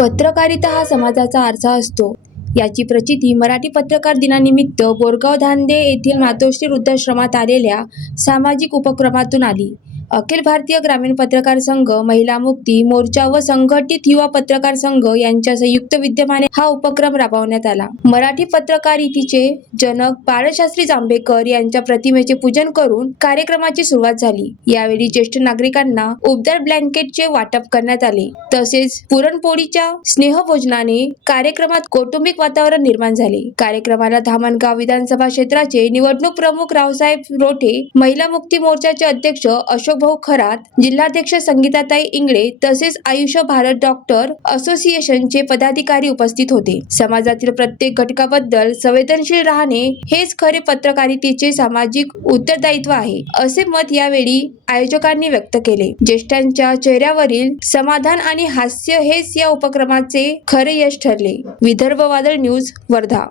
पत्रकारिता हा समाजाचा आरसा असतो, याची प्रचिती मराठी पत्रकार दिनानिमित्त बोरगाव धांदे येथील मातोश्री वृद्धाश्रमात आलेल्या सामाजिक उपक्रमातून आली. अखिल भारतीय ग्रामीण पत्रकार संघ, महिला मुक्ती मोर्चा व संघटित युवा पत्रकार संघ यांच्या संयुक्त विद्यमाने हा उपक्रम राबवण्यात आला. मराठी पत्रकारितेचे जनक बाळशास्त्री जांभेकर यांच्या प्रतिमेचे पूजन करून कार्यक्रमाची सुरुवात झाली. यावेळी ज्येष्ठ नागरिकांना उबदार ब्लँकेटचे वाटप करण्यात आले. तसेच पुरणपोळीच्या स्नेहभोजनाने कार्यक्रमात कौटुंबिक वातावरण निर्माण झाले. कार्यक्रमाला धामणगाव विधानसभा क्षेत्राचे निवडणूक प्रमुख रावसाहेब रोठे, महिला मुक्ती मोर्चाचे अध्यक्ष अशोक भाऊ खरात, जिल्हाध्यक्ष संगीताताई इंगळे तसेच आयुष्य भारत डॉक्टर असोसिएशनचे पदाधिकारी उपस्थित होते. समाजातील प्रत्येक घटकाबद्दल संवेदनशील राहणे हेच खरे पत्रकारितेचे सामाजिक उत्तरदायित्व आहे, असे मत यावेळी आयोजकांनी व्यक्त केले. ज्येष्ठांच्या चेहऱ्यावरील समाधान आणि हास्य हेच या उपक्रमाचे खरे यश ठरले. विदर्भ वादळ न्यूज, वर्धा.